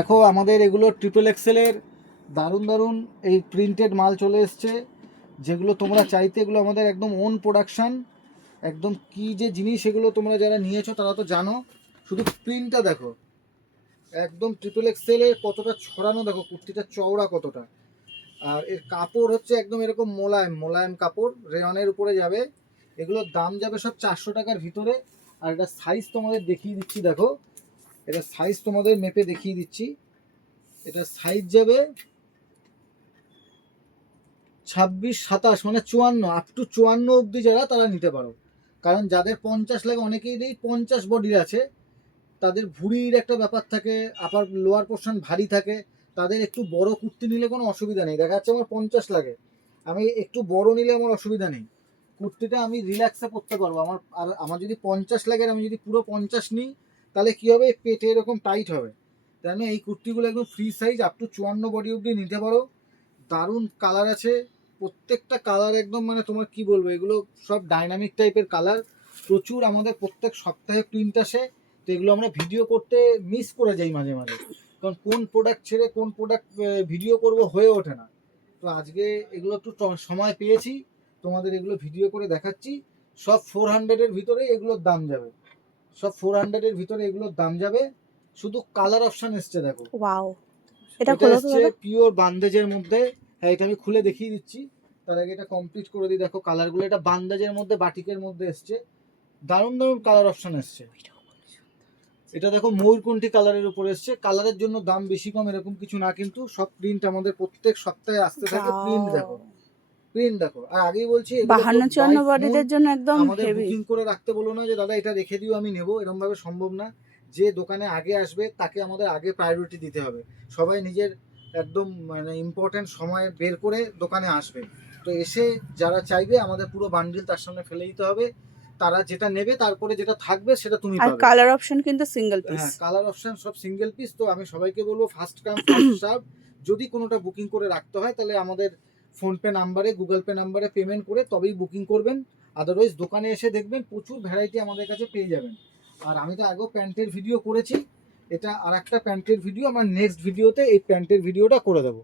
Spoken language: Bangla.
দেখো আমাদের এগুলো ট্রিপল এক্সেলের দারুণ দারুণ এই প্রিন্টেড মাল চলে এসছে, যেগুলো তোমরা চাইতে, এগুলো আমাদের একদম ওন প্রোডাকশান। একদম কি যে জিনিস, এগুলো তোমরা যারা নিয়েছো তারা তো জানো। শুধু প্রিন্টটা দেখো, একদম ট্রিপল এক্সেলের কতটা ছড়ানো, দেখো কুর্তিটা চওড়া কতটা। আর এর কাপড় হচ্ছে একদম এরকম মোলায়েম মোলায়েম কাপড়, রেয়নের উপরে যাবে। এগুলোর দাম যাবে সব 400 টাকার ভিতরে। আর এটা সাইজ তোমাদের দেখিয়ে দিচ্ছি, দেখো এটা সাইজ তোমাদের মেপে দেখিয়ে দিচ্ছি। এটা সাইজ যাবে 26, 27 মানে 54, আপ টু 54 অবধি যারা তারা নিতে পারো। কারণ যাদের 50 লাগে, অনেকেই 50 বডির আছে, তাদের ভুঁড়ির একটা ব্যাপার থাকে, আপার লোয়ার পোর্শন ভারী থাকে, তাদের একটু বড় কুর্তি নিলে কোনো অসুবিধা নেই। দেখা যাচ্ছে আমার 50 লাগে, আমি একটু বড় নিলে আমার অসুবিধা নেই, কুর্তিটা আমি রিল্যাক্সে পরতে পারবো। আমার যদি 50 লাগে আর আমি যদি পুরো 50 নিই, তাহলে কী হবে, পেটে এরকম টাইট হবে। তাই আমি এই কুর্তিগুলো একদম free size up to 54 body অবধি নিতে পারো। দারুণ কালার আছে, প্রত্যেকটা কালার একদম মানে তোমার কি বলবো, এগুলো সব ডাইনামিক টাইপের কালার। প্রচুর আমাদের প্রত্যেক সপ্তাহে প্রিন্ট আসে, তো এগুলো আমরা ভিডিও করতে মিস করে যাই মাঝে মাঝে, কারণ কোন প্রোডাক্ট ছেড়ে কোন প্রোডাক্ট ভিডিও করব হয়ে ওঠে না। তো আজকে এগুলো একটু সময় পেয়েছি, তোমাদের এগুলো ভিডিও করে দেখাচ্ছি। সব 400-এর ভিতরে এগুলোর দাম যাবে, সব 400-এর ভিতরে এগুলোর দাম যাবে। শুধু কালার অপশন এসছে দেখো, ওয়াও, এটা এটা খোলো তো এসছে দাদা। পিওর বান্দেজের মধ্যে। হ্যাঁ, এটা আমি খুলে দেখিয়ে দিচ্ছি, তার আগে এটা কমপ্লিট করে দিই। দেখো কালারগুলো, এটা বান্দেজের মধ্যে বাটিকের মধ্যে এসছে, দারুণ দারুণ কালার অপশন এসছে। এটা দেখো ময়ূরকণ্ঠী কালারের উপর এসছে। কালারের জন্য দাম বেশি কম এরকম কিছু না, কিন্তু সব প্রিন্ট আমাদের প্রত্যেক সপ্তাহে আসতে থাকে। প্রিন্ট ওয়াও, দেখো, প্রিন্ট দেখো। আর আগেই বলছি, এগুলো 52-54 বডিদের জন্য একদম আমাদের হেভি। বুকিং করে রাখতে বলো না যে দাদা এটা রেখে দিও আমি নেবো, এরকম ভাবে সম্ভব না। যে দোকানে আগে আসবে তাকে আমাদের আগে প্রায়োরিটি দিতে হবে। সবাই নিজের একদম মানে ইম্পর্টেন্ট সময় বের করে দোকানে আসবে। তো এসে যারা চাইবে আমাদের পুরো বান্ডিল তার সামনে ফেলে দিতে হবে, তারা যেটা নেবে তারপরে যেটা থাকবে সেটা তুমি আর পাবে। কালার অপশন কিন্তু সিঙ্গেল পিস। হ্যাঁ, কালার অপশন সব সিঙ্গেল পিস। তো আমি সবাইকে বলবো ফার্স্ট কাম ফার্স্ট সার্ভ। যদি কোনোটা বুকিং করে রাখতে হয় তাহলে আমাদের ফোনপে নাম্বারে, গুগল পে নাম্বারে পেমেন্ট করে তবেই বুকিং করবেন। আদারওয়াইজ দোকানে এসে দেখবেন প্রচুর ভ্যারাইটি আমাদের কাছে পেয়ে যাবেন। আর আমি তো আগেও প্যান্টের ভিডিও করেছি, এটা আর একটা প্যান্টের ভিডিও, আমার নেক্সট ভিডিওতে এই প্যান্টের ভিডিওটা করে দেবো।